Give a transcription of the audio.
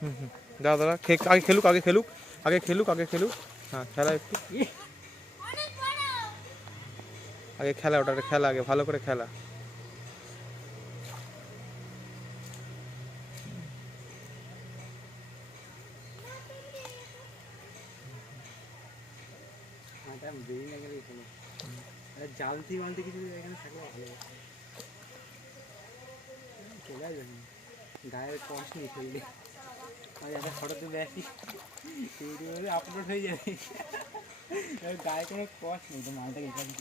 হুম দাদা দাদা আগে খেলুক আগে খেলুক আগে খেলুক আগে খেলুক। হ্যাঁ খেলা একটু। আগে খেলা ওটা খেলা আগে, ভালো করে খেলা। জালতি মালতি কিছু এখানে থাকলে ভালো চলে আসবে। গায়ের কষ নেই শরীরে। আর একটা ফটো তুলে আসি ইউটিউবে আপলোড হয়ে যাবে। গায়ে কোনো কষ নেই, তো মালটাকে এখানে।